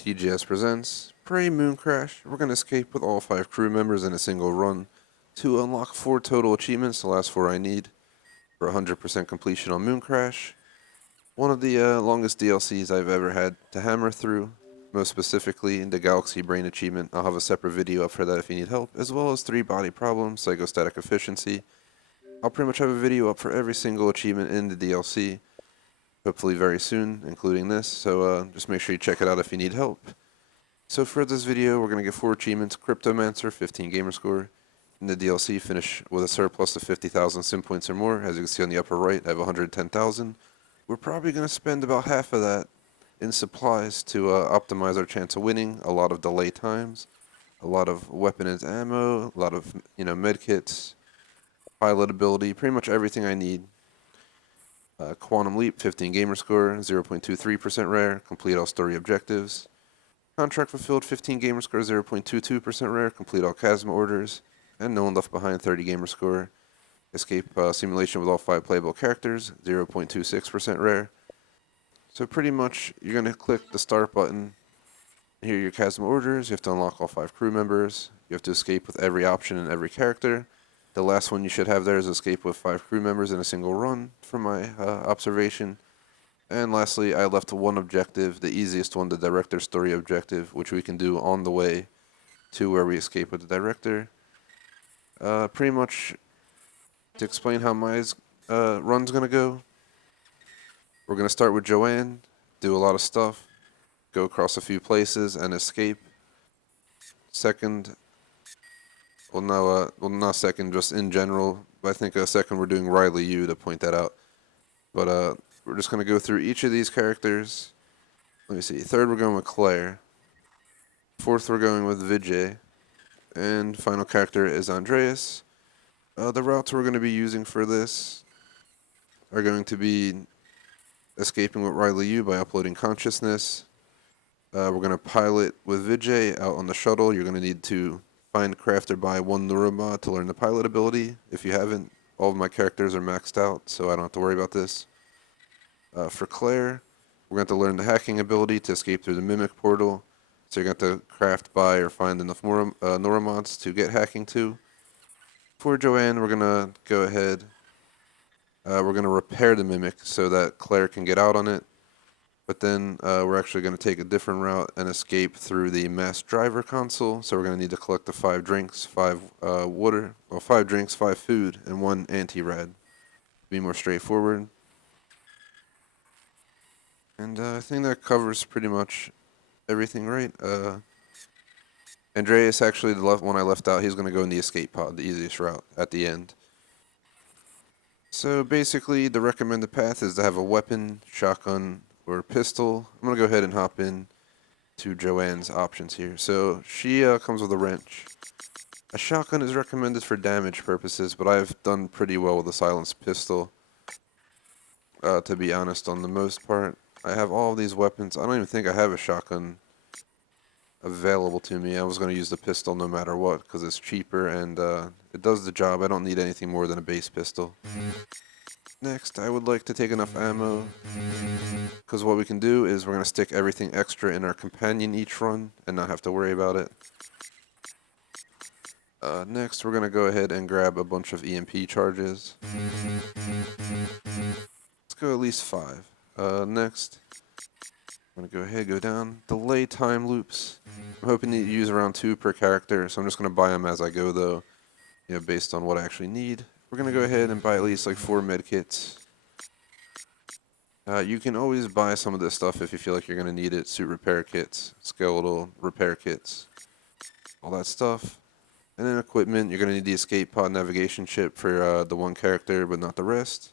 TGS presents Prey Mooncrash. We're going to escape with all 5 crew members in a single run to unlock 4 total achievements, the last 4 I need for 100% completion on Mooncrash. One of the longest DLCs I've ever had to hammer through, most specifically the Galaxy Brain achievement. I'll have a separate video up for that if you need help, as well as 3 body problems, psychostatic efficiency. I'll pretty much have a video up for every single achievement in the DLC, hopefully very soon, including this, so just make sure you check it out if you need help. So for this video, we're going to get 4 achievements: Cryptomancer, 15 gamer score. In the DLC, finish with a surplus of 50,000 sim points or more. As you can see on the upper right, I have 110,000. We're probably going to spend about half of that in supplies to optimize our chance of winning. A lot of delay times, a lot of weapon and ammo, a lot of medkits, pilot ability, pretty much everything I need. Quantum Leap, 15 gamer score, 0.23% rare, complete all story objectives. Contract fulfilled, 15 gamer score, 0.22% rare, complete all KASMA orders, and no one left behind, 30 gamer score. Escape simulation with all 5 playable characters, 0.26% rare. So pretty much, you're going to click the start button. Here are your KASMA orders. You have to unlock all 5 crew members. You have to escape with every option and every character. The last one you should have there is escape with 5 crew members in a single run, from my observation. And lastly, I left 1 objective, the easiest one, the director story objective, which we can do on the way to where we escape with the director. Pretty much to explain how my run's going to go, we're going to start with Joanne, do a lot of stuff, go across a few places, and escape. Second, well, no, not second, just in general. I think second we're doing Riley Yu to point that out. But we're just going to go through each of these characters. Let me see. Third, we're going with Claire. Fourth, we're going with Vijay. And final character is Andreas. The routes we're going to be using for this are going to be escaping with Riley Yu by uploading consciousness. We're going to pilot with Vijay out on the shuttle. You're going to need to find, craft, or buy 1 neuromod to learn the pilot ability. If you haven't, all of my characters are maxed out, so I don't have to worry about this. For Claire, we're going to learn the hacking ability to escape through the Mimic portal. So you're going to have to craft, buy, or find enough neuromods to get hacking to. For Joanne, we're going to go ahead. We're going to repair the Mimic so that Claire can get out on it. But then we're actually going to take a different route and escape through the mass driver console. So we're going to need to collect the 5 drinks, 5 water, well, 5 drinks, 5 food, and 1 anti-rad. Be more straightforward. And I think that covers pretty much everything, right? Andreas, actually, the one I left out, he's going to go in the escape pod, the easiest route at the end. So basically, the recommended path is to have a weapon, shotgun, or pistol. I'm going to go ahead and hop in to Joanne's options here. So she comes with a wrench. A shotgun is recommended for damage purposes, but I've done pretty well with a silenced pistol, to be honest, on the most part. I have all of these weapons. I don't even think I have a shotgun available to me. I was going to use the pistol no matter what because it's cheaper and it does the job. I don't need anything more than a base pistol. Next, I would like to take enough ammo because what we can do is we're going to stick everything extra in our companion each run and not have to worry about it. Next, we're going to go ahead and grab a bunch of EMP charges. Let's go at least 5. Next, I'm going to go ahead, go down. Delay time loops. I'm hoping to use around 2 per character, so I'm just going to buy them as I go, though, based on what I actually need. We're going to go ahead and buy at least like 4 medkits. You can always buy some of this stuff if you feel like you're going to need it. Suit repair kits, skeletal repair kits, all that stuff. And then equipment, you're going to need the escape pod navigation chip for the 1 character, but not the rest.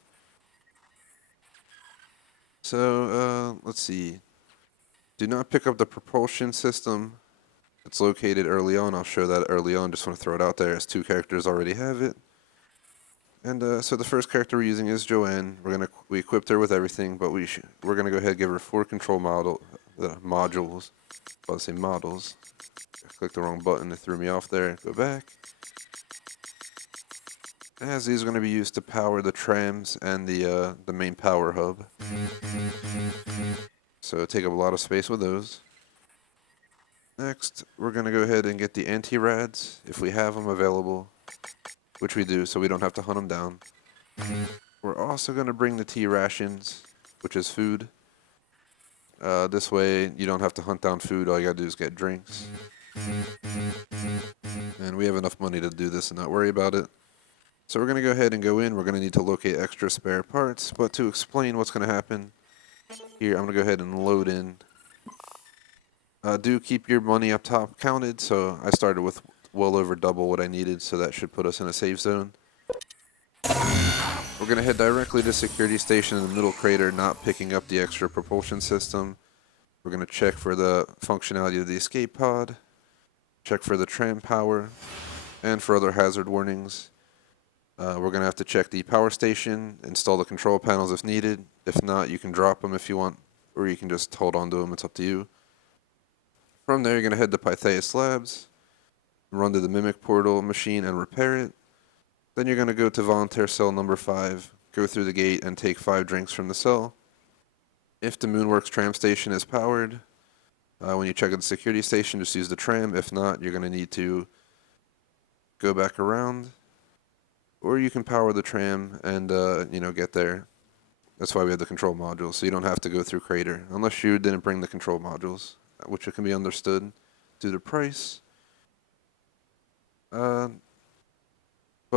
So, let's see. Do not pick up the propulsion system. It's located early on. I'll show that early on. Just want to throw it out there as 2 characters already have it. And so the first character we're using is Joanne. We equipped her with everything, but we're gonna go ahead and give her 4 control modules. I'll say models. I clicked the wrong button. It threw me off there. Go back. As these are going to be used to power the trams and the main power hub. So take up a lot of space with those. Next, we're going to go ahead and get the anti-rads, if we have them available, which we do, so we don't have to hunt them down. We're also going to bring the T-rations, which is food. This way, you don't have to hunt down food, all you gotta do is get drinks. And we have enough money to do this and not worry about it. So we're going to go ahead and go in. We're going to need to locate extra spare parts, but to explain what's going to happen, here I'm going to go ahead and load in. Do keep your money up top counted, so I started with well over double what I needed, so that should put us in a safe zone. We're going to head directly to security station in the middle crater, not picking up the extra propulsion system. We're going to check for the functionality of the escape pod, check for the tram power, and for other hazard warnings. We're going to have to check the power station, install the control panels if needed. If not, you can drop them if you want, or you can just hold on to them. It's up to you. From there, you're going to head to PYTHEAS Labs, run to the Mimic Portal machine and repair it. Then you're going to go to Volunteer Cell number 5, go through the gate and take 5 drinks from the cell. If the Moonworks tram station is powered, when you check at the security station, just use the tram. If not, you're going to need to go back around. Or you can power the tram and, get there. That's why we have the control modules, so you don't have to go through Crater, unless you didn't bring the control modules, which can be understood due to price. But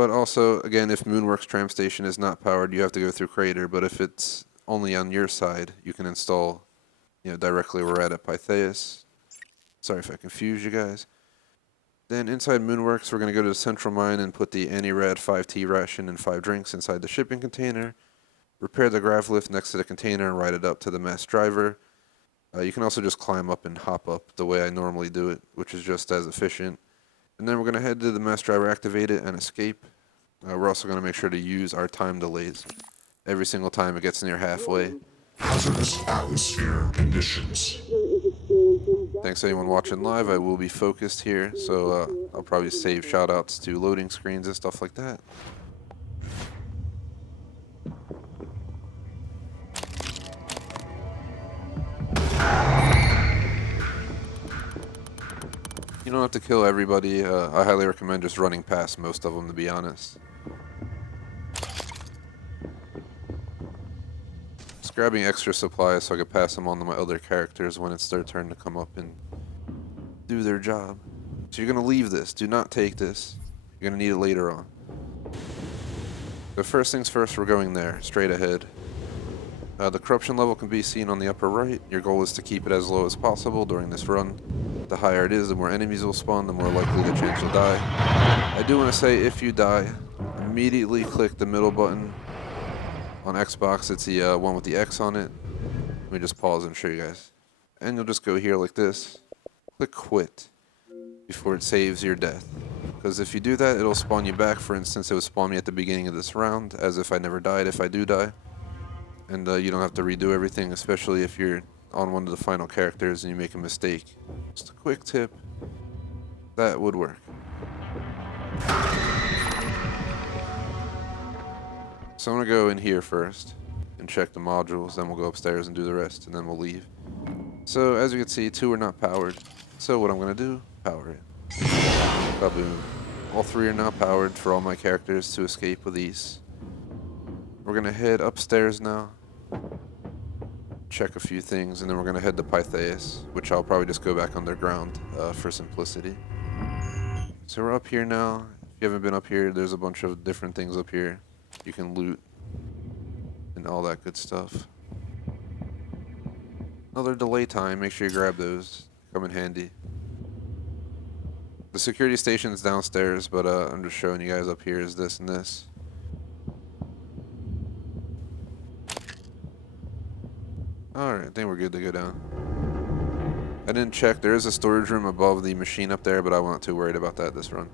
also, again, if Moonworks tram station is not powered, you have to go through Crater, but if it's only on your side, you can install, directly where we're at PYTHEAS. Sorry if I confused you guys. Then inside Moonworks, we're going to go to the central mine and put the Anti-Rad 5T ration and 5 drinks inside the shipping container. Repair the grav lift next to the container and ride it up to the mass driver. You can also just climb up and hop up the way I normally do it, which is just as efficient. And then we're going to head to the mass driver, activate it, and escape. We're also going to make sure to use our time delays. Every single time it gets near halfway. Hazardous atmosphere conditions. Thanks to anyone watching live. I will be focused here, so I'll probably save shoutouts to loading screens and stuff like that. You don't have to kill everybody. I highly recommend just running past most of them, to be honest. Just grabbing extra supplies so I could pass them on to my other characters when it's their turn to come up and do their job. So you're going to leave this. Do not take this. You're going to need it later on. But first things first, we're going there, straight ahead. The corruption level can be seen on the upper right. Your goal is to keep it as low as possible during this run. The higher it is, the more enemies will spawn, the more likely the chance you'll die. I do want to say, if you die, immediately click the middle button. On Xbox, it's the one with the X on it. Let me just pause and show you guys. And you'll just go here like this. Click quit before it saves your death. Because if you do that, it'll spawn you back. For instance, it would spawn me at the beginning of this round, as if I never died if I do die. And you don't have to redo everything, especially if you're on one of the final characters and you make a mistake. Just a quick tip. That would work. So I'm going to go in here first and check the modules, then we'll go upstairs and do the rest, and then we'll leave. So as you can see, 2 are not powered. So what I'm going to do, power it. Baboom. All 3 are now powered for all my characters to escape with ease. We're going to head upstairs now. Check a few things, and then we're going to head to PYTHEAS, which I'll probably just go back underground for simplicity. So we're up here now. If you haven't been up here, there's a bunch of different things up here. You can loot and all that good stuff. Another delay time, make sure you grab those. Come in handy. The security station is downstairs, but I'm just showing you guys up here is this and this. Alright, I think we're good to go down. I didn't check. There is a storage room above the machine up there, but I'm not too worried about that this run.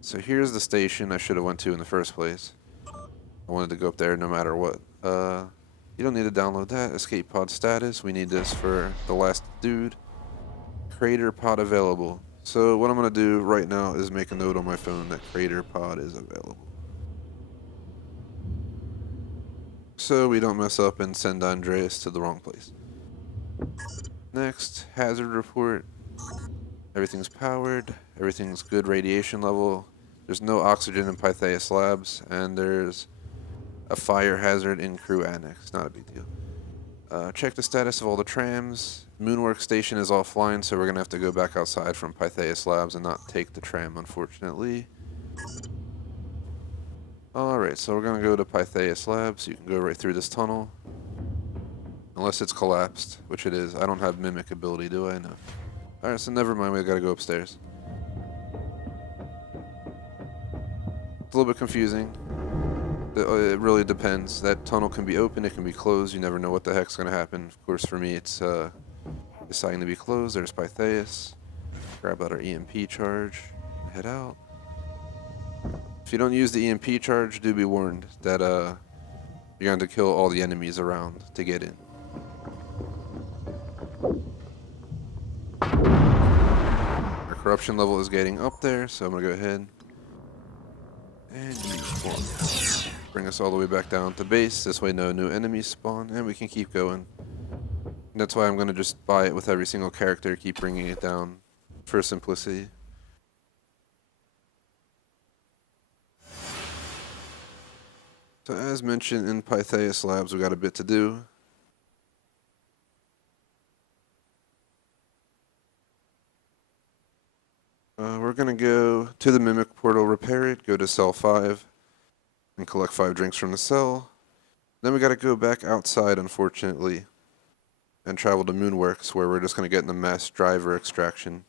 So here's the station I should have went to in the first place. I wanted to go up there no matter what. You don't need to download that. Escape pod status. We need this for the last dude. Crater pod available. So what I'm going to do right now is make a note on my phone that Crater pod is available. So we don't mess up and send Andreas to the wrong place. Next, hazard report. Everything's powered. Everything's good radiation level. There's no oxygen in PYTHEAS Labs, and there's a fire hazard in crew annex. Not a big deal. Check the status of all the trams. Moonwork station is offline, so we're going to have to go back outside from PYTHEAS Labs and not take the tram, unfortunately. Alright, so we're going to go to PYTHEAS Labs. You can go right through this tunnel. Unless it's collapsed, which it is. I don't have mimic ability, do I? No. Alright, so never mind, we gotta go upstairs. It's a little bit confusing. It really depends. That tunnel can be open, it can be closed, you never know what the heck's gonna happen. Of course, for me, it's deciding to be closed. There's PYTHEAS. Grab out our EMP charge, head out. If you don't use the EMP charge, do be warned that you're going to kill all the enemies around to get in. Our corruption level is getting up there, so I'm going to go ahead and use spawn. Bring us all the way back down to base. This way no new enemies spawn, and we can keep going. That's why I'm going to just buy it with every single character, keep bringing it down for simplicity. So as mentioned in PYTHEAS Labs, we got a bit to do. We're going to go to the Mimic Portal, repair it, go to cell 5, and collect 5 drinks from the cell. Then we got to go back outside, unfortunately, and travel to Moonworks, where we're just going to get in the mass driver extraction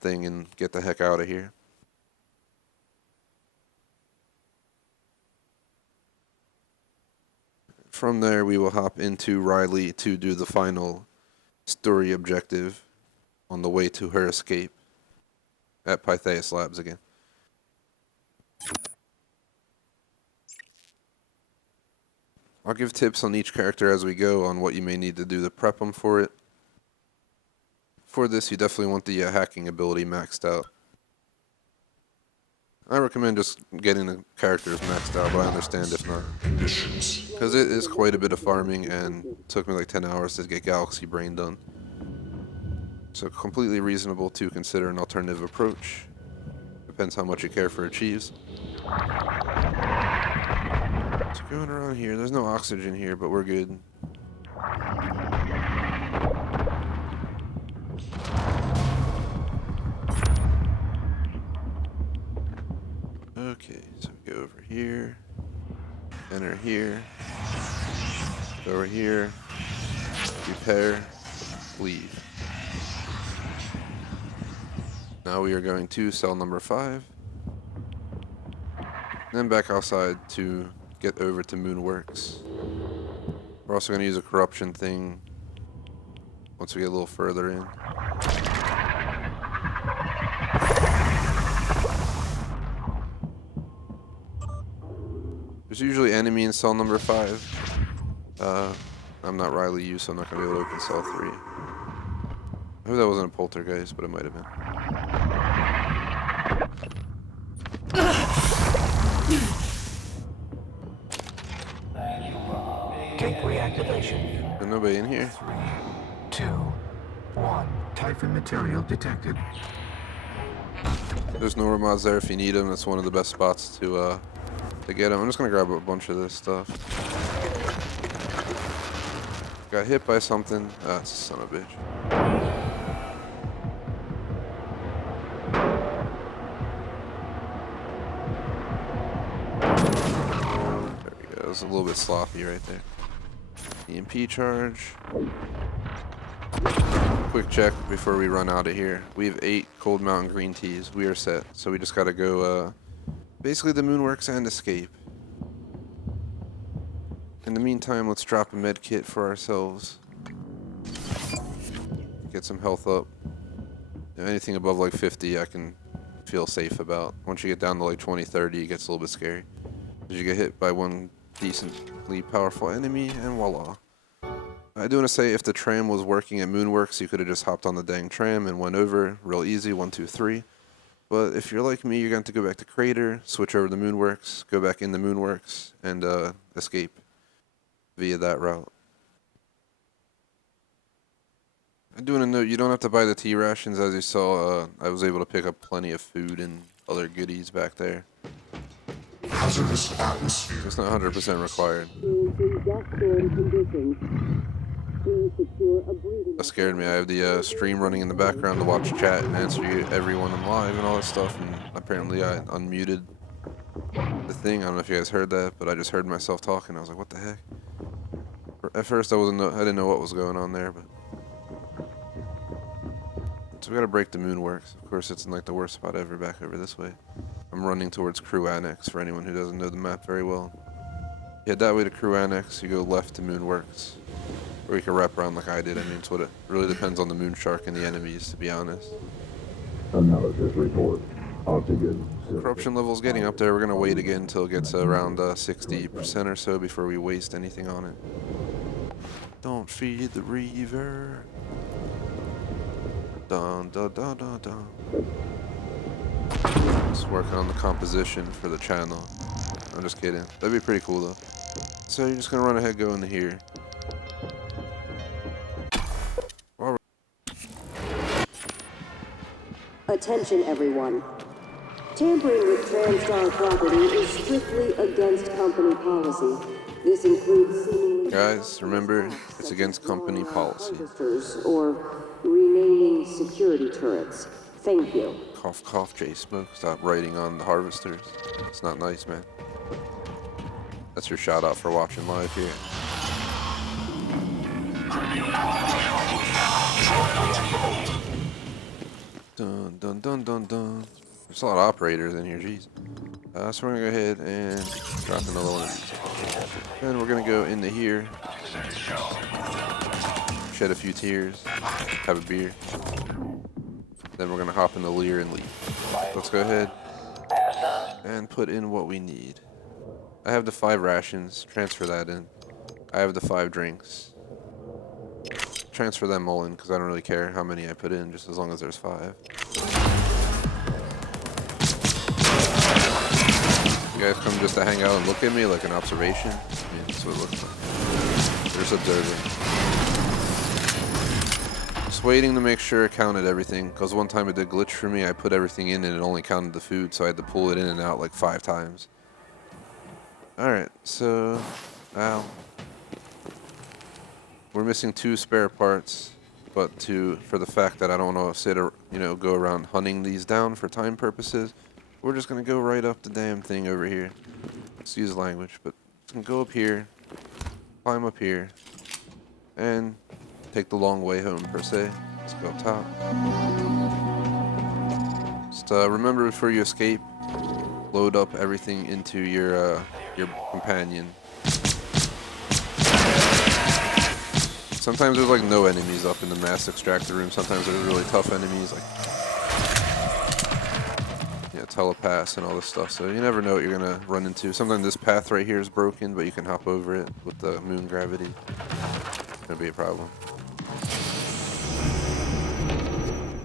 thing and get the heck out of here. From there, we will hop into Riley to do the final story objective on the way to her escape at PYTHEAS Labs again. I'll give tips on each character as we go on what you may need to do to prep them for it. For this, you definitely want the hacking ability maxed out. I recommend just getting the characters maxed out, but I understand if not. Because it is quite a bit of farming, and it took me like 10 hours to get Galaxy Brain done. So completely reasonable to consider an alternative approach. Depends how much you care for achieves. So going around here, there's no oxygen here, but we're good. Okay, so go over here, enter here, go over here, repair, leave. Now we are going to cell number 5, then back outside to get over to Moonworks. We're also going to use a corruption thing once we get a little further in. There's usually enemy in cell number 5. I'm not Riley U, so I'm not going to be able to open cell 3. I hope that wasn't a poltergeist, but it might have been. Gateway activation. There's nobody in here. 3, 2, 1. Typhon material detected. There's no mods there if you need them. That's one of the best spots to get them. I'm just going to grab a bunch of this stuff. Got hit by something. Ah, it's a son of a bitch. There we go. It was a little bit sloppy right there. EMP charge. Quick check before we run out of here. We have 8 Cold Mountain green teas. We are set. So we just got to go basically the Moonworks and escape. In the meantime, let's drop a med kit for ourselves. Get some health up. Anything above like 50 I can feel safe about. Once you get down to like 20, 30, it gets a little bit scary. Because you get hit by one decently powerful enemy, and voila. I do want to say, if the tram was working at Moonworks, you could have just hopped on the dang tram and went over real easy, 1, 2, 3. But if you're like me, you're going to go back to Crater, switch over to Moonworks, go back into Moonworks, and escape via that route. I'm doing a note. You don't have to buy the tea rations, as you saw. I was able to pick up plenty of food and other goodies back there. Hazardous atmosphere. It's not 100% required. That scared me. I have the stream running in the background to watch chat and answer you everyone on live and all that stuff. And apparently I unmuted the thing. I don't know if you guys heard that, but I just heard myself talking. I was like, what the heck? At first I didn't know what was going on there, but. So we gotta break the Moonworks. Of course, it's in like the worst spot ever back over this way. I'm running towards Crew Annex for anyone who doesn't know the map very well. You head that way to Crew Annex, you go left to Moonworks. Or you can wrap around like I did. I mean, it's what it really depends on the Moonshark and the enemies, to be honest. Analysis report. Oxygen. Corruption level's getting up there. We're gonna wait again until it gets around 60% or so before we waste anything on it. Don't feed the Reaver. Dun dun dun dun dun. Just working on the composition for the channel. I'm just kidding. That'd be pretty cool though. So you're just gonna run ahead, go into here. Attention everyone. Tampering with TranStar property is strictly against company policy. This includes seemingly... Guys, remember, it's against company policy. ...or renaming security turrets. Thank you. Cough, cough, J-Smoke. Stop writing on the harvesters. It's not nice, man. That's your shout out for watching live here. Dun, dun, dun, dun, dun. There's a lot of operators in here, jeez. So we're gonna go ahead and drop another one. Then we're gonna go into here. Shed a few tears. Have a beer. Then we're gonna hop in the Lear and leave. Let's go ahead and put in what we need. I have the 5 rations. Transfer that in. I have the 5 drinks. Transfer them all in because I don't really care how many I put in, just as long as there's 5. You guys come just to hang out and look at me like an observation? I mean, that's what it looks like. They're just observing. Just waiting to make sure it counted everything, because one time it did glitch for me. I put everything in and it only counted the food, so I had to pull it in and out like 5 times. Alright, so now we're missing 2 spare parts, but for the fact that I don't want to sit or go around hunting these down for time purposes, we're just gonna go right up the damn thing over here. Excuse the language, but just gonna go up here, climb up here, and take the long way home per se. Let's go up top. Just remember before you escape, load up everything into your companion. Sometimes there's like no enemies up in the mass extractor room. Sometimes there's really tough enemies like telepaths and all this stuff. So you never know what you're gonna run into. Sometimes this path right here is broken, but you can hop over it with the moon gravity. It's gonna be a problem.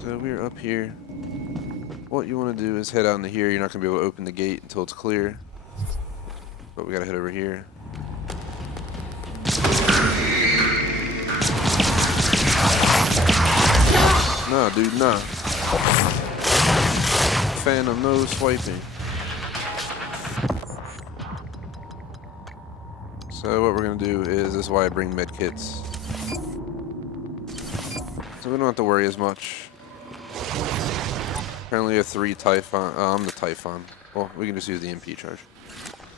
So we're up here. What you want to do is head out into here. You're not gonna be able to open the gate until it's clear. But we gotta head over here. Nah, dude, nah. Phantom no swiping. So what we're gonna do is, this is why I bring medkits. So we don't have to worry as much. Apparently a 3 Typhon. I'm the Typhon. Well, we can just use the MP charge.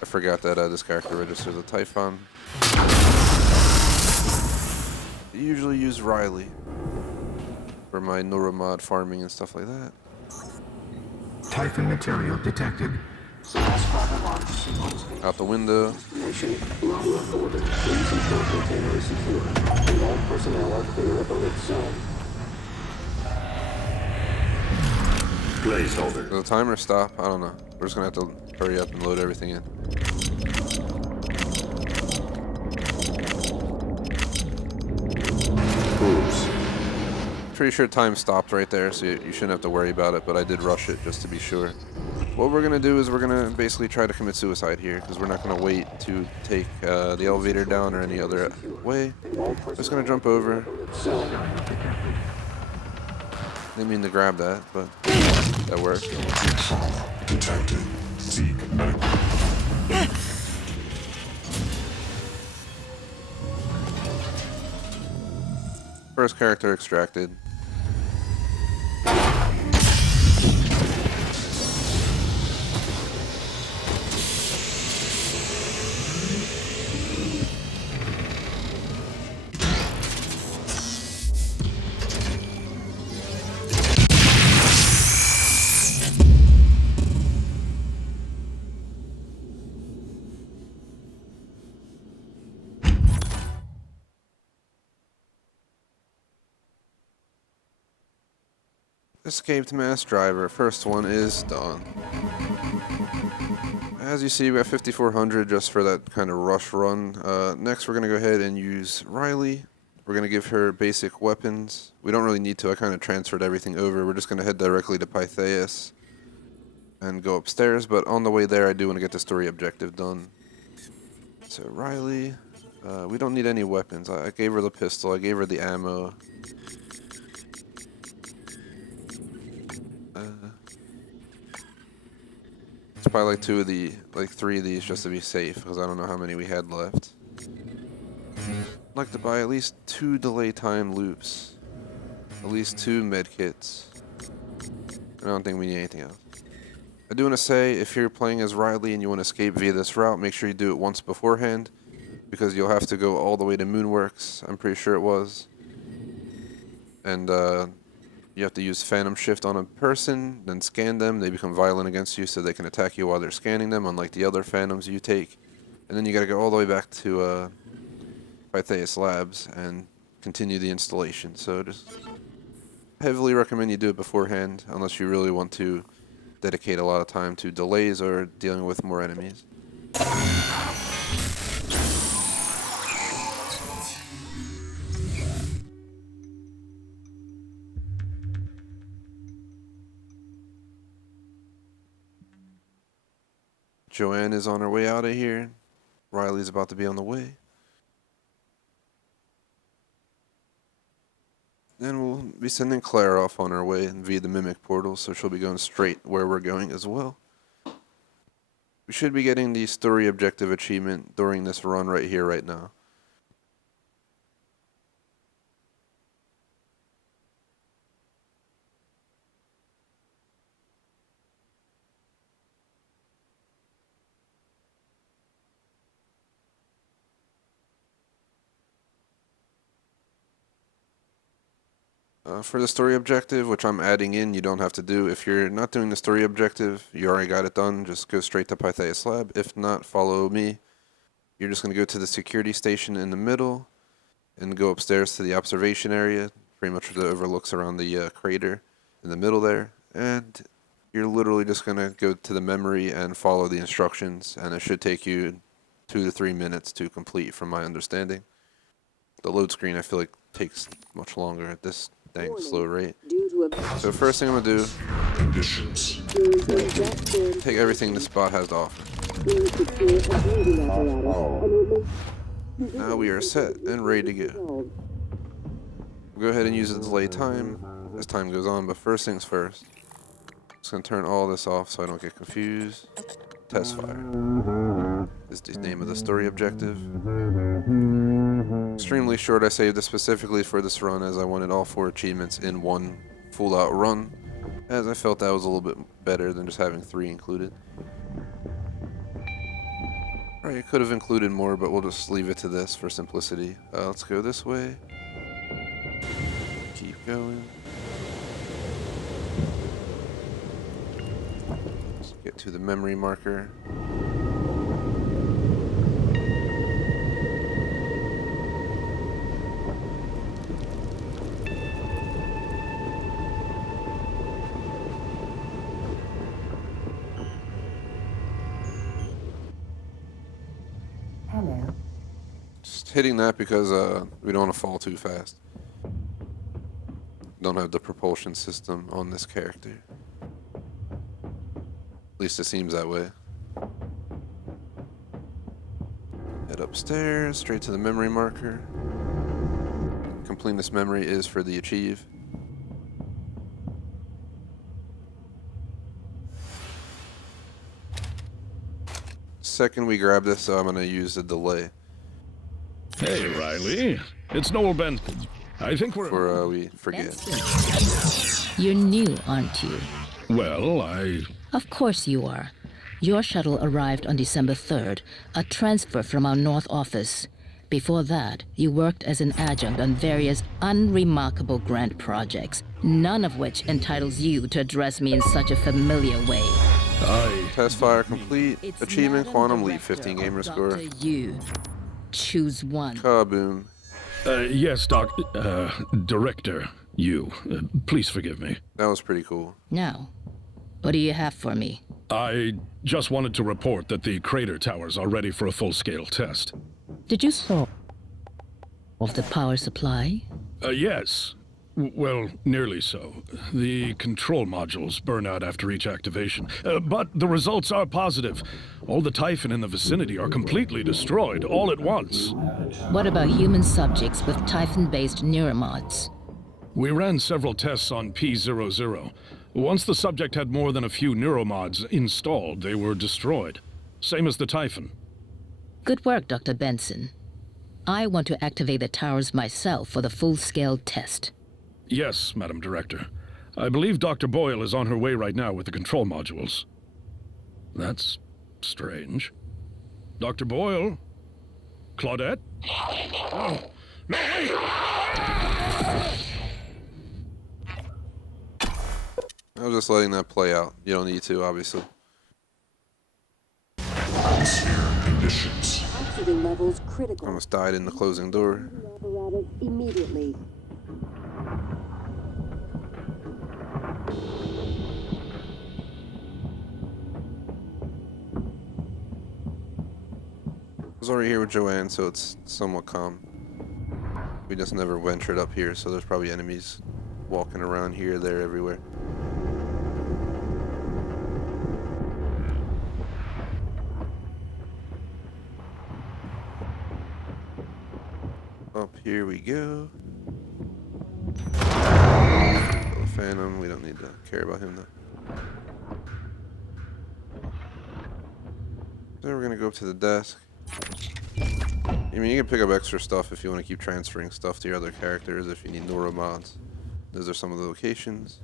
I forgot that this character registers a Typhon. I usually use Riley for my Neuromod farming and stuff like that. Typhon material detected. Out the window. Placeholder. Does the timer stop? I don't know. We're just gonna have to hurry up and load everything in. Oops. Pretty sure time stopped right there, so you shouldn't have to worry about it, but I did rush it just to be sure. What we're gonna do is we're gonna basically try to commit suicide here, because we're not gonna wait to take the elevator down or any other way. Just gonna jump over. Didn't mean to grab that, but that worked. Trauma detected. Seek medical. First character extracted. Escaped mass driver. First one is done. As you see, we got 5,400 just for that kind of rush run. Next, we're going to go ahead and use Riley. We're going to give her basic weapons. We don't really need to. I kind of transferred everything over. We're just going to head directly to PYTHEAS and go upstairs. But on the way there, I do want to get the story objective done. So Riley, we don't need any weapons. I gave her the pistol. I gave her the ammo. It's probably like three of these just to be safe, because I don't know how many we had left. I'd like to buy at least 2 delay time loops, at least 2 med kits. I don't think we need anything else. I do want to say, if you're playing as Riley and you want to escape via this route, make sure you do it once beforehand, because you'll have to go all the way to Moonworks, I'm pretty sure it was. And you have to use Phantom Shift on a person, then scan them. They become violent against you so they can attack you while they're scanning them, unlike the other Phantoms you take. And then you gotta go all the way back to PYTHEAS Labs and continue the installation. So just heavily recommend you do it beforehand, unless you really want to dedicate a lot of time to delays or dealing with more enemies. Joanne is on her way out of here. Riley's about to be on the way. Then we'll be sending Claire off on her way via the Mimic portal, so she'll be going straight where we're going as well. We should be getting the story objective achievement during this run right here, right now. For the story objective, which I'm adding in, you don't have to do. If you're not doing the story objective, you already got it done, just go straight to PYTHEAS Lab. If not, follow me. You're just going to go to the security station in the middle and go upstairs to the observation area, pretty much that overlooks around the crater in the middle there. And you're literally just going to go to the memory and follow the instructions, and it should take you 2 to 3 minutes to complete, from my understanding. The load screen, I feel like, takes much longer at this dang slow rate. So first thing I'm going to do, Conditions. take everything this spot has to offer. Now we are set and ready to go. We'll go ahead and use the delay time as time goes on, but first things first. Just going to turn all this off so I don't get confused. Test fire is the name of the story objective. Extremely short. I saved this specifically for this run, as I wanted all 4 achievements in one full out run, as I felt that was a little bit better than just having 3 included. Alright, could have included more, but we'll just leave it to this for simplicity. Let's go this way. Keep going. Let's get to the memory marker. Hello. Just hitting that because we don't want to fall too fast. Don't have the propulsion system on this character. At least it seems that way. Head upstairs, straight to the memory marker. Completing this memory is for the achieve. second we grab this, so I'm gonna use the delay Hey, Riley. It's Noel Benson. I think we're... before we forget. You're new, aren't you? Well, Of course you are. Your shuttle arrived on December 3rd, a transfer from our North office. Before that, you worked as an adjunct on various unremarkable grant projects, none of which entitles you to address me in such a familiar way. Test fire complete. It's Achievement Madam Quantum Leap, Director 15 gamer or score. Dr. You. Choose one. Kaboom. yes, Director, you. Please forgive me. That was pretty cool. Now, what do you have for me? I just wanted to report that the crater towers are ready for a full-scale test. Did you solve the power supply? Yes. Well, nearly so. The control modules burn out after each activation. But the results are positive. All the Typhon in the vicinity are completely destroyed, all at once. What about human subjects with Typhon-based neuromods? We ran several tests on P00. Once the subject had more than a few neuromods installed, they were destroyed. Same as the Typhon. Good work, Dr. Benson. I want to activate the towers myself for the full-scale test. Yes, Madam Director. I believe Dr. Boyle is on her way right now with the control modules. That's strange. Dr. Boyle? Claudette? Oh, no, wait! I was just letting that play out. You don't need to, obviously. Atmosphere conditions. Oxygen levels critical. Almost died in the closing door. Apparatus immediately. I was already here with Joanne, so it's somewhat calm. We just never ventured up here, so there's probably enemies walking around here, there, everywhere. Up here we go. The Phantom, we don't need to care about him though. So we're gonna go up to the desk. I mean, you can pick up extra stuff if you want to keep transferring stuff to your other characters if you need neuromods. Those are some of the locations.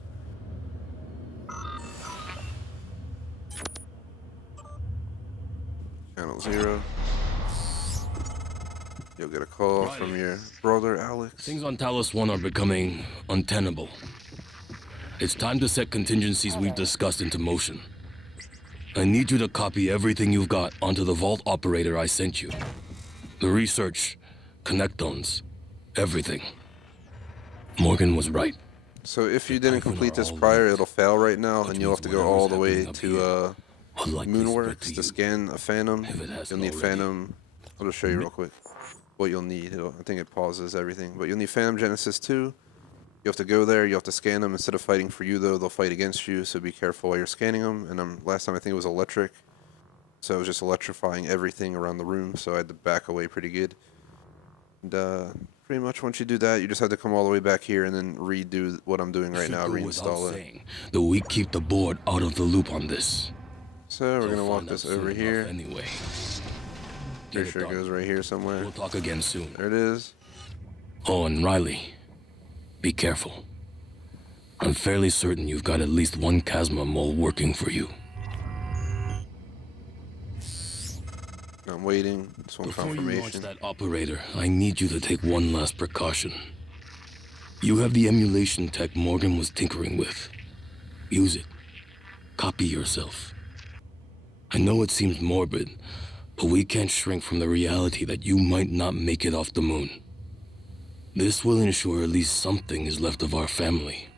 Channel 0. You'll get a call from your brother, Alex. Things on Talos 1 are becoming untenable. It's time to set contingencies we've discussed into motion. I need you to copy everything you've got onto the vault operator I sent you. The research, connectones, everything. Morgan was right. So if you didn't complete this prior, it'll fail right now, and you'll have to go all the way to Moonworks to scan a Phantom. You'll need Phantom. I'll just show you real quick what you'll need. I think it pauses everything, but you'll need Phantom Genesis 2. You have to go there. You have to scan them. Instead of fighting for you, though, they'll fight against you. So be careful while you're scanning them. And last time I think it was electric, so it was just electrifying everything around the room. So I had to back away pretty good. And pretty much once you do that, you just have to come all the way back here and then redo what I'm doing right now, reinstall it. That we keep the board out of the loop on this. So we're gonna walk this over here. Anyway, Pretty sure it goes right here somewhere. we'll talk again soon. There it is. Oh, and Riley, be careful. I'm fairly certain you've got at least one KASMA mole working for you. I'm waiting. Just want Before you launch confirmation. that operator, I need you to take one last precaution. You have the emulation tech Morgan was tinkering with. Use it. Copy yourself. I know it seems morbid, but we can't shrink from the reality that you might not make it off the moon. This will ensure at least something is left of our family.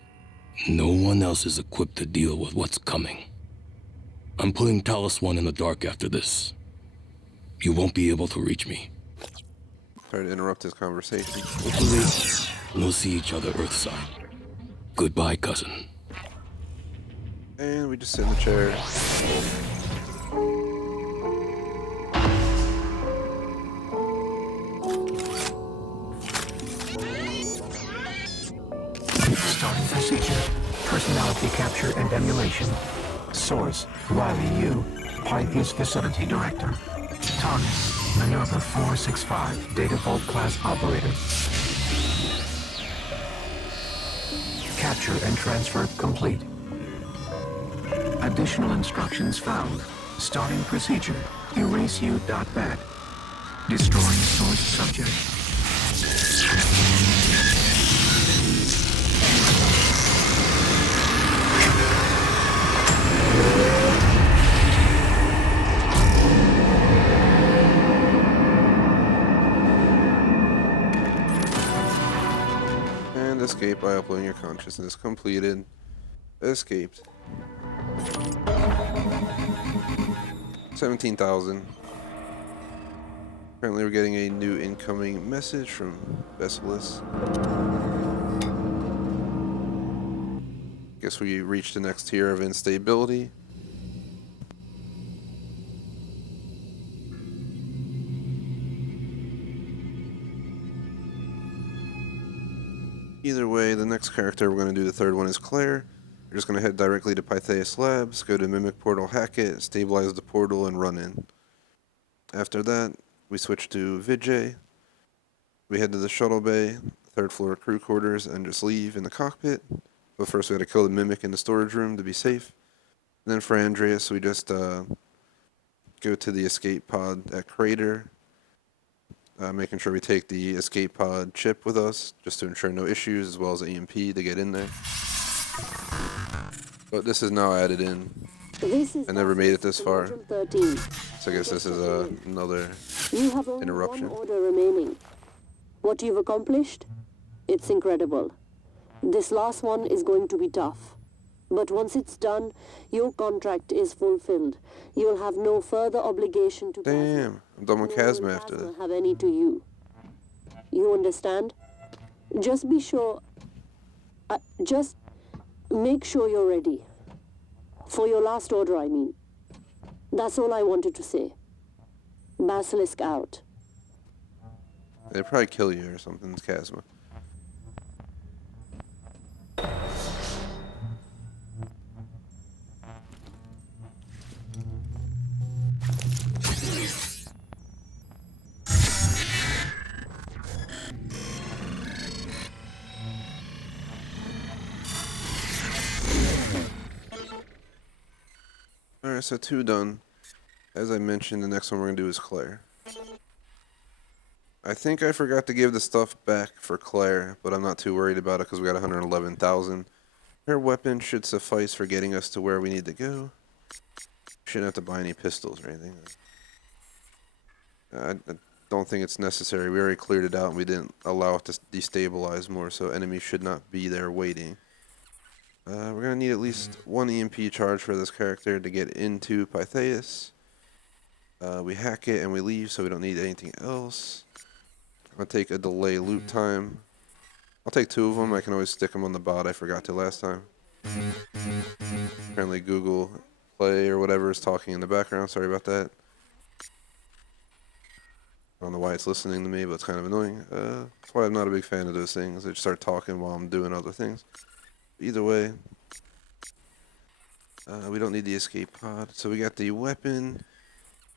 No one else is equipped to deal with what's coming. I'm putting Talos 1 in the dark after this. You won't be able to reach me. Sorry to interrupt this conversation. Hopefully, we'll see each other Earthside. Goodbye, cousin. And we just sit in the chair. Starting procedure. Personality capture and emulation. Source, Riley U. PYTHEAS Facility Director. Target, Minerva 465, Data Vault Class Operator. Capture and transfer complete. Additional instructions found. Starting procedure, erase you.bat. Destroy source subject. And escape by uploading your consciousness. Completed. Escaped. 17,000. Apparently we're getting a new incoming message from Vesilis. Guess we reached the next tier of instability. Either way, the next character we're going to do, the third one, is Claire. We're just going to head directly to PYTHEAS Labs, go to Mimic Portal, hack it, stabilize the portal, and run in. After that, we switch to Vijay. We head to the shuttle bay, third floor crew quarters, and just leave in the cockpit. But first we got to kill the Mimic in the storage room to be safe. And then for Andreas, we just go to the escape pod at Crater. Making sure we take the escape pod chip with us, just to ensure no issues, as well as EMP to get in there. But this is now added in. I never made it this far, so I guess this is another You have only interruption. one order remaining. What you've accomplished? It's incredible. This last one is going to be tough. But once it's done, your contract is fulfilled. You'll have no further obligation to Damn, I'm done with KASMA after KASMA this. have any to you. You understand? Just be sure... just make sure you're ready. For your last order, I mean. That's all I wanted to say. Basilisk out. They'd probably kill you or something, it's KASMA. Alright, so 2 done. As I mentioned, the next one we're going to do is Claire. I think I forgot to give the stuff back for Claire, but I'm not too worried about it because we got 111,000. Her weapon should suffice for getting us to where we need to go. Shouldn't have to buy any pistols or anything. I don't think it's necessary. We already cleared it out and we didn't allow it to destabilize more, so enemies should not be there waiting. We're going to need at least 1 EMP charge for this character to get into PYTHEAS. We hack it and we leave, so we don't need anything else. I'm going to take a delay loop time. I'll take 2 of them. I can always stick them on the bot. I forgot to last time. Apparently Google Play or whatever is talking in the background. Sorry about that. I don't know why it's listening to me, but it's kind of annoying. That's why I'm not a big fan of those things. They just start talking while I'm doing other things. Either way, we don't need the escape pod. So we got the weapon,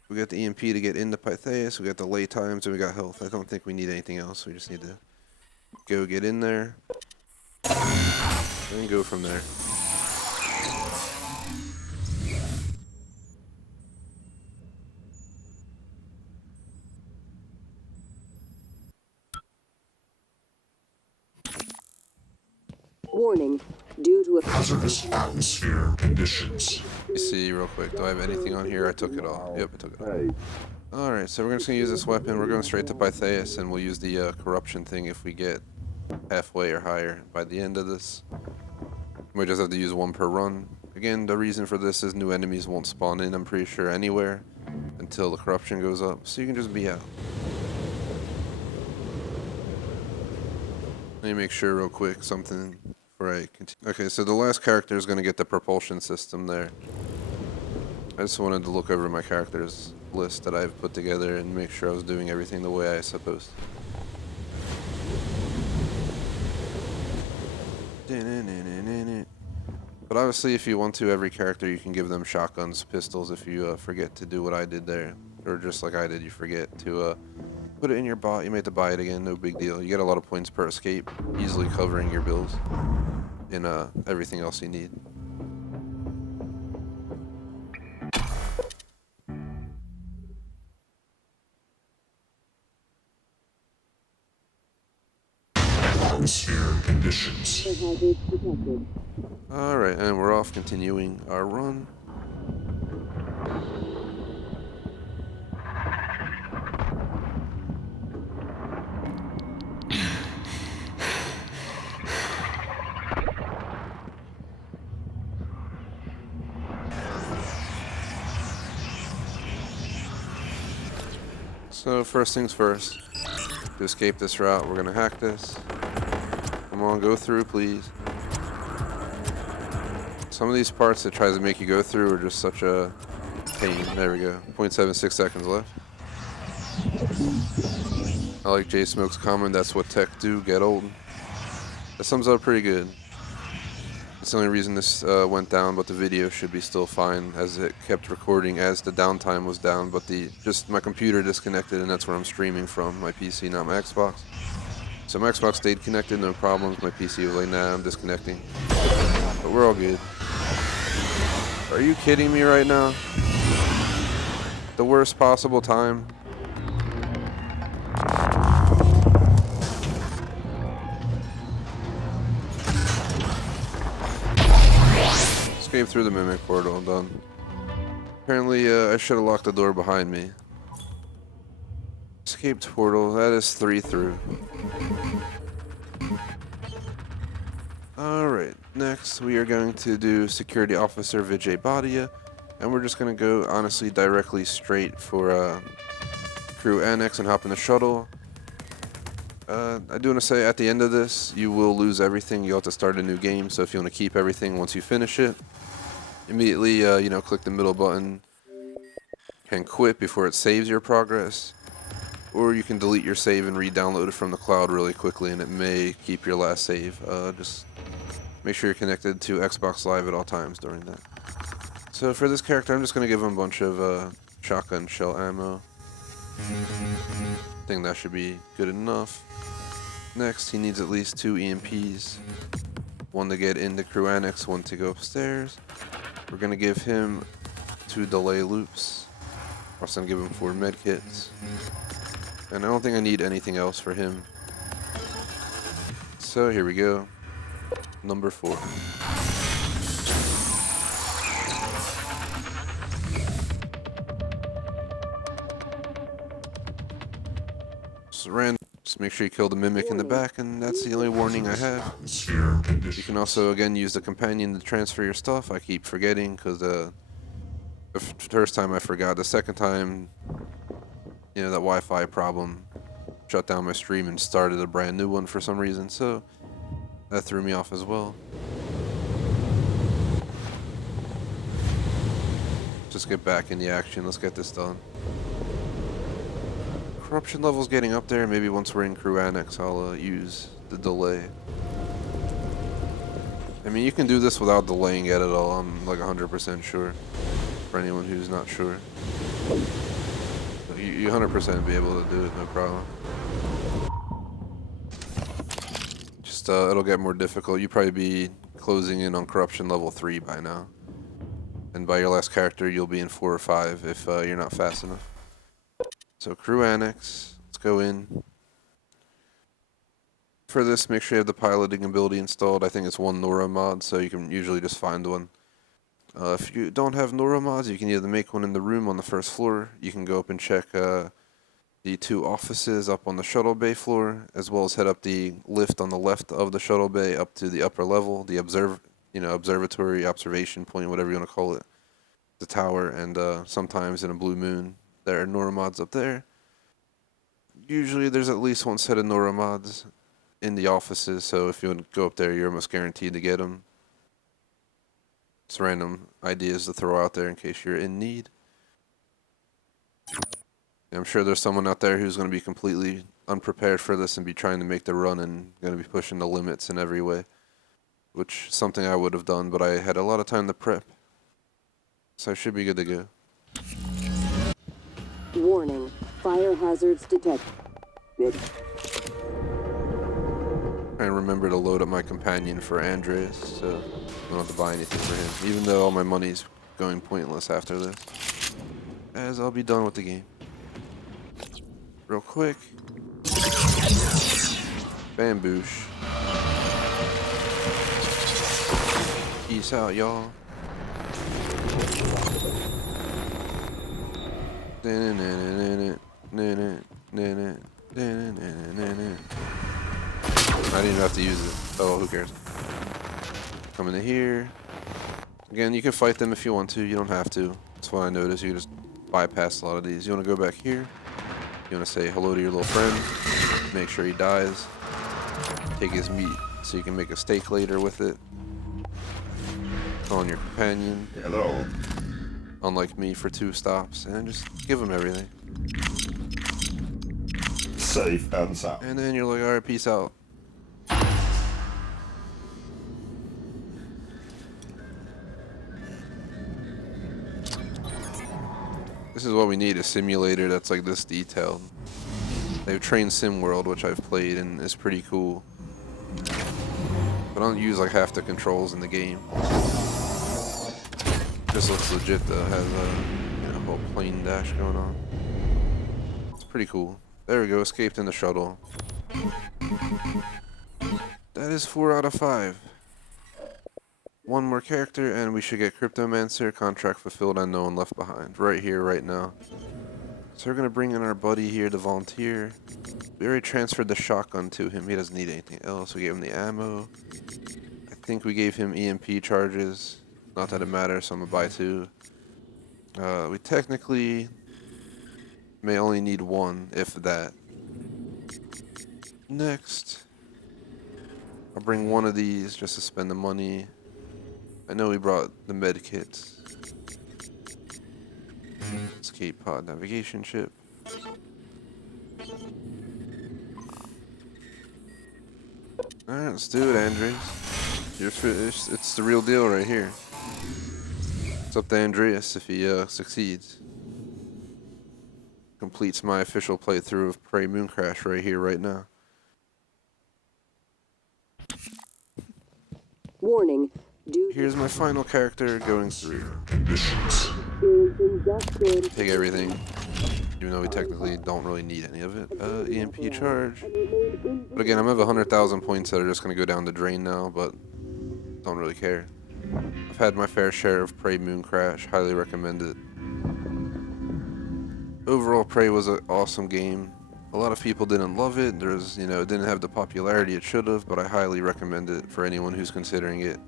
we got the EMP to get into PYTHEAS, we got the lay times, and we got health. I don't think we need anything else. We just need to go get in there and go from there. Warning. Due to a... Hazardous atmosphere conditions. Let me see real quick. Do I have anything on here? I took it off. Yep, I took it off. Alright, so we're just going to use this weapon. We're going straight to PYTHEAS, and we'll use the corruption thing if we get halfway or higher by the end of this. We just have to use 1 per run. Again, the reason for this is new enemies won't spawn in, I'm pretty sure, anywhere until the corruption goes up. So you can just be out. Let me make sure real quick something before I continue. Okay, so the last character is going to get the propulsion system there. I just wanted to look over my characters list that I've put together and make sure I was doing everything the way I supposed to. But obviously, if you want to, every character you can give them shotguns, pistols if you forget to do what I did there. Or just like I did, you forget to put it in your bot. You may have to buy it again, no big deal. You get a lot of points per escape, easily covering your bills in everything else you need. Atmosphere conditions. Alright, and we're off, continuing our run. So first things first, to escape this route, we're gonna hack this. Come on, go through, please. Some of these parts it tries to make you go through are just such a pain. There we go. 0.76 seconds left. I like J Smoke's comment, that's what tech do, get old. That sums up pretty good. That's the only reason this went down, but the video should be still fine as it kept recording as the downtime was down, but just my computer disconnected, and that's where I'm streaming from, my PC, not my Xbox. So my Xbox stayed connected, no problems. My PC was like, nah, I'm disconnecting. But we're all good. Are you kidding me right now? The worst possible time. Escape through the mimic portal, done. Apparently, I should have locked the door behind me. Escaped portal, that is 3 through. Alright, next we are going to do Security Officer Vijay Bhatia, and we're just going to go, honestly, directly straight for Crew Annex and hop in the shuttle. I do want to say, at the end of this, you will lose everything. You'll have to start a new game, so if you want to keep everything once you finish it, immediately, click the middle button and quit before it saves your progress. Or you can delete your save and re-download it from the cloud really quickly, and it may keep your last save. Just make sure you're connected to Xbox Live at all times during that. So for this character, I'm just going to give him a bunch of shotgun shell ammo. I think that should be good enough. Next, he needs at least 2 EMPs. 1 to get into Crew Annex, 1 to go upstairs. We're going to give him 2 delay loops. Also going to give him 4 medkits. And I don't think I need anything else for him. So here we go. Number 4. Just make sure you kill the mimic in the back, and that's the only warning I have. Atmosphere conditions. You can also, again, use the companion to transfer your stuff. I keep forgetting because the first time I forgot. The second time, that Wi-Fi problem shut down my stream and started a brand new one for some reason, so that threw me off as well. Just get back in the action. Let's get this done. Corruption level's getting up there. Maybe once we're in Crew Annex, I'll use the delay. I mean, you can do this without delaying it at all. I'm like 100% sure. For anyone who's not sure, you 100% be able to do it, no problem. Just it'll get more difficult. You probably be closing in on corruption level 3 by now, and by your last character, you'll be in 4 or 5 if you're not fast enough. So Crew Annex, let's go in. For this, make sure you have the piloting ability installed. I think it's 1 Nora mod, so you can usually just find one. If you don't have Nora mods, you can either make one in the room on the first floor. You can go up and check the 2 offices up on the shuttle bay floor, as well as head up the lift on the left of the shuttle bay up to the upper level, the observatory, observation point, whatever you want to call it, the tower, and sometimes in a blue moon, there are Nora mods up there. Usually there's at least 1 set of Nora mods in the offices, so if you want to go up there, you're almost guaranteed to get them. It's random ideas to throw out there in case you're in need. I'm sure there's someone out there who's going to be completely unprepared for this and be trying to make the run and going to be pushing the limits in every way. which is something I would have done, but I had a lot of time to prep. So I should be good to go. Warning. Fire hazards detected. I remember to load up my companion for Andreas, so I don't have to buy anything for him, even though all my money's going pointless after this, as I'll be done with the game. Real quick. Bamboosh. Peace out, y'all. I didn't even have to use it. Oh, who cares? Come into here. Again, you can fight them if you want to. You don't have to. That's what I noticed. You can just bypass a lot of these. You want to go back here. You want to say hello to your little friend. Make sure he dies. Take his meat so you can make a steak later with it. Call on your companion. Hello. Unlike me for 2 stops. And just give him everything. Safe and sound. And then you're like, alright, peace out. This is what we need, a simulator that's like this detailed. They've trained SimWorld, which I've played and is pretty cool. But I don't use like half the controls in the game. Just looks legit though, has a whole plane dash going on. It's pretty cool. There we go, escaped in the shuttle. That is 4 out of 5. 1 more character and we should get Cryptomancer, contract fulfilled and no one left behind. Right here, right now. So we're going to bring in our buddy here, the volunteer. We already transferred the shotgun to him. He doesn't need anything else. We gave him the ammo. I think we gave him EMP charges. Not that it matters, so I'm going to buy 2. We technically may only need 1, if that. Next, I'll bring 1 of these just to spend the money. I know we brought the med kits. Escape pod navigation chip. Alright, let's do it, Andres. You're finished. It's the real deal right here. It's up to Andreas if he succeeds. Completes my official playthrough of Prey Mooncrash right here, right now. Warning. Here's my final character going through. Take everything, even though we technically don't really need any of it. EMP charge. But again, I'm gonna have 100,000 points that are just gonna go down the drain now, but don't really care. I've had my fair share of Prey Mooncrash. Highly recommend it. Overall, Prey was an awesome game. A lot of people didn't love it. It didn't have the popularity it should have, but I highly recommend it for anyone who's considering it.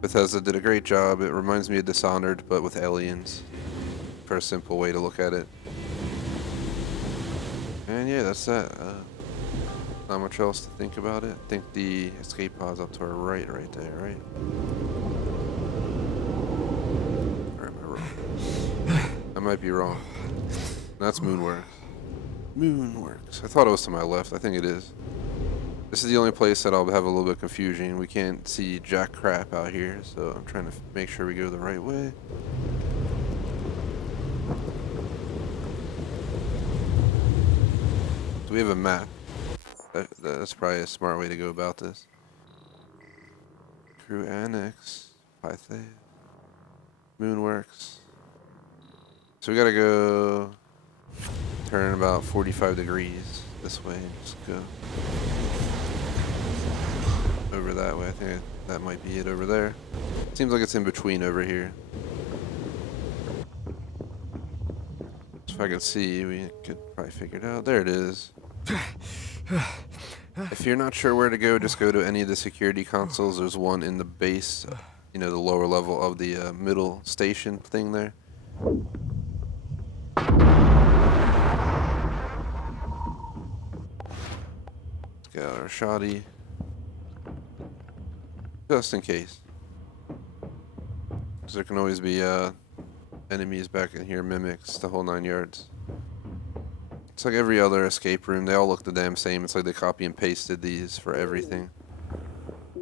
Bethesda did a great job. It reminds me of Dishonored, but with aliens. For a simple way to look at it. And yeah, that's that. Not much else to think about it. I think the escape pod's up to our right there, right? Or am I wrong? I might be wrong. That's Moonworks. Moonworks. I thought it was to my left. I think it is. This is the only place that I'll have a little bit of confusion. We can't see jack crap out here, so I'm trying to make sure we go the right way. So we have a map. That's probably a smart way to go about this. Crew Annex, PYTHEAS, Moonworks. So we gotta go turn about 45 degrees this way. Just go over that way. I think that might be it over there. Seems like it's in between over here. So if I could see, we could probably figure it out. There it is. If you're not sure where to go, just go to any of the security consoles. There's one in the base, the lower level of the middle station thing there. Let's get out our shoddy. Just in case. Because there can always be enemies back in here, mimics, the whole 9 yards. It's like every other escape room. They all look the damn same. It's like they copy and pasted these for everything.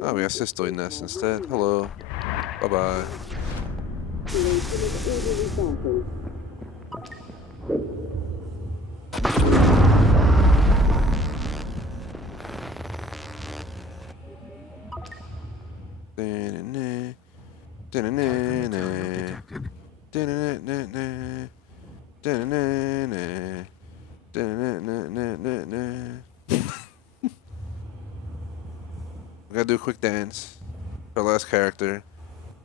Oh, we got cystoid nest instead. Hello. Bye-bye. Da-na-na. Da-na-na-na. Da-na-na-na-na. Da-na-na-na. Da-na-na-na-na-na. We gotta do a quick dance. Our last character.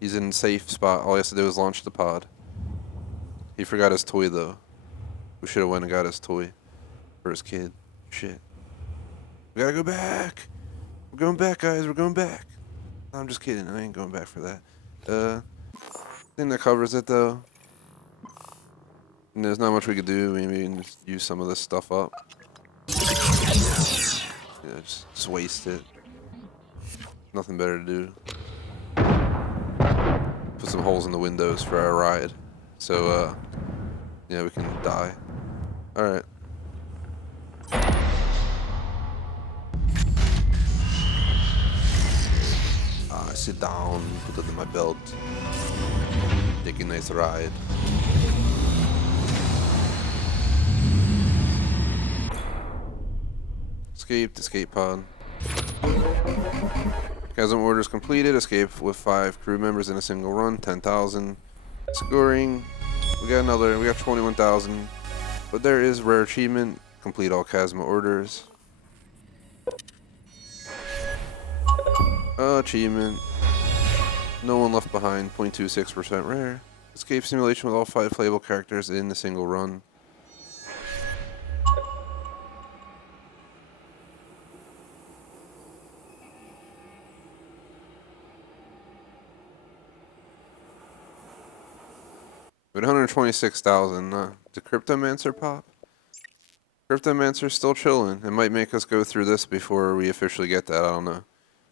He's in a safe spot. All he has to do is launch the pod. He forgot his toy though. We should have went and got his toy for his kid. Shit. We gotta go back. We're going back, guys. We're going back. No, I'm just kidding. I ain't going back for that. I think that covers it though. And there's not much we could do. Maybe we can just use some of this stuff up. Yeah, just waste it. Nothing better to do. Put some holes in the windows for our ride. So, yeah, we can die. Alright. I sit down, put it in my belt. Take a nice ride. Escaped, escape pod. KASMA orders completed. Escape with 5 crew members in a single run. 10,000. Scoring. We got 21,000. But there is rare achievement. Complete all KASMA orders. Achievement. No one left behind. 0.26% rare. Escape simulation with all 5 playable characters in a single run. But 126,000. Did Cryptomancer pop? Cryptomancer's still chilling. It might make us go through this before we officially get that. I don't know.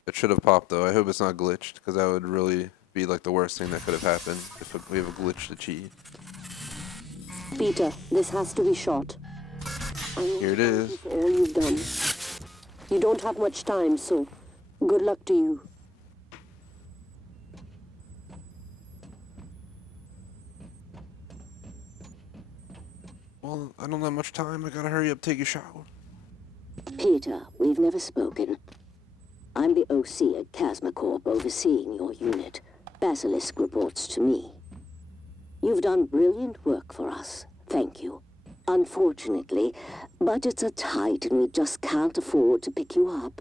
It should have popped though. I hope it's not glitched, because that would really be like the worst thing that could have happened if we have a glitched achieve. Peter, this has to be shot. Here it is. For all you've done. You don't have much time, so good luck to you. Well, I don't have much time. I gotta hurry up, take a shower. Peter, we've never spoken. I'm the OC at KASMA Corp overseeing your unit. Basilisk reports to me. You've done brilliant work for us. Thank you. Unfortunately, budgets are tight and we just can't afford to pick you up.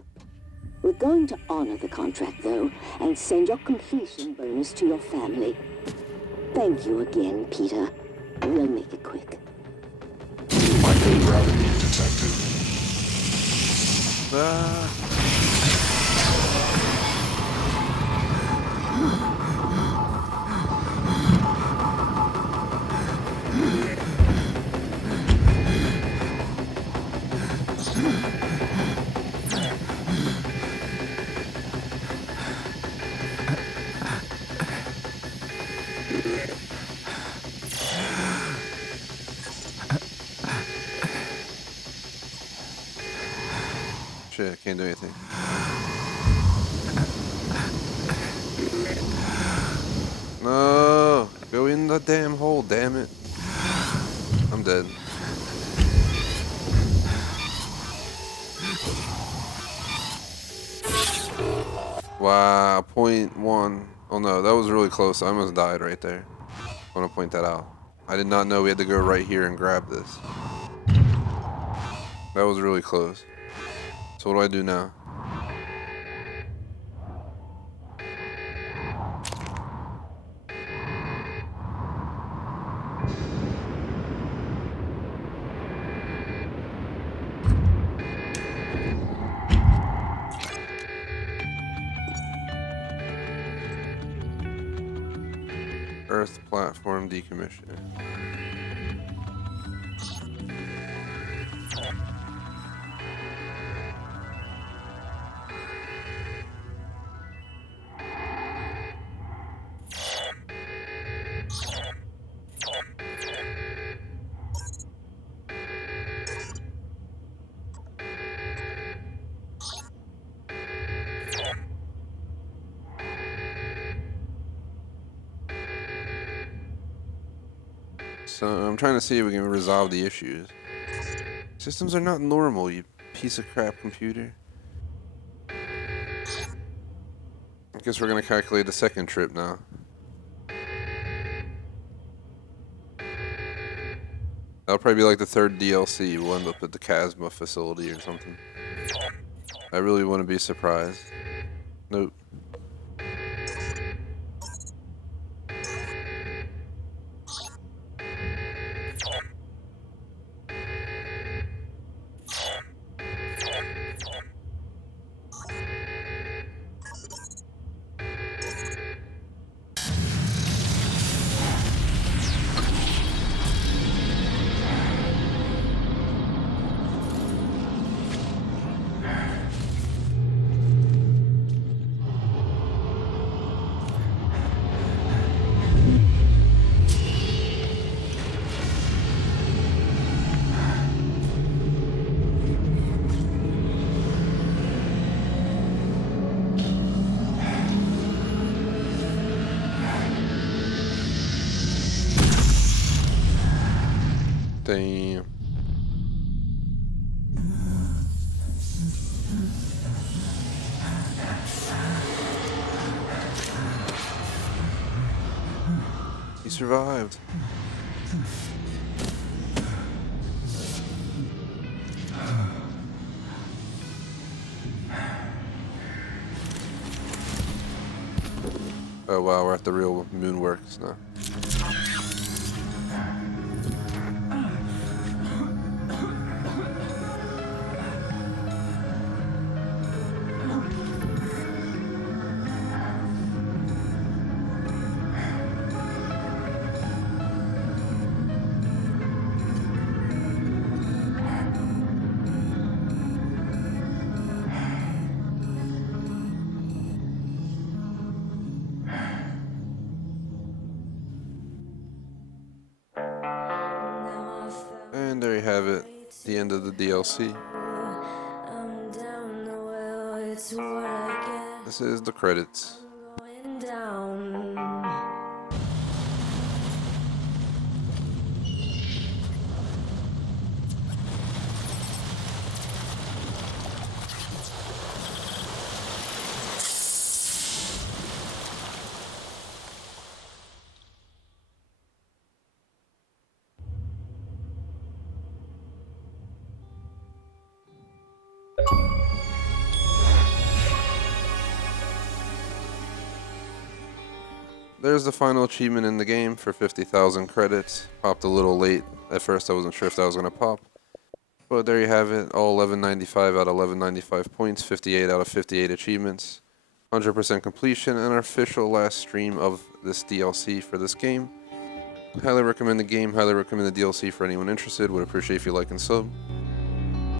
We're going to honor the contract, though, and send your completion bonus to your family. Thank you again, Peter. We'll make it quick. Microgravity detected. Shit, I can't do anything. No! Go in the damn hole, damn it. I'm dead. Wow, 0.1. Oh no, that was really close. I almost died right there. I want to point that out. I did not know we had to go right here and grab this. That was really close. So what do I do now? Earth platform decommissioning. So I'm trying to see if we can resolve the issues. Systems are not normal, you piece of crap computer. I guess we're gonna calculate the second trip now. That'll probably be like the third DLC. We'll end up at the KASMA facility or something. I really wouldn't be surprised. Nope. Damn. He survived. Oh wow, we're at the real Moonworks now. And there you have it, the end of the DLC. This is the credits. There's the final achievement in the game for 50,000 credits. Popped a little late. At first I wasn't sure if that was going to pop. But there you have it. All 1195 out of 1195 points. 58 out of 58 achievements. 100% completion. And our official last stream of this DLC for this game. Highly recommend the game. Highly recommend the DLC for anyone interested. Would appreciate if you like and sub.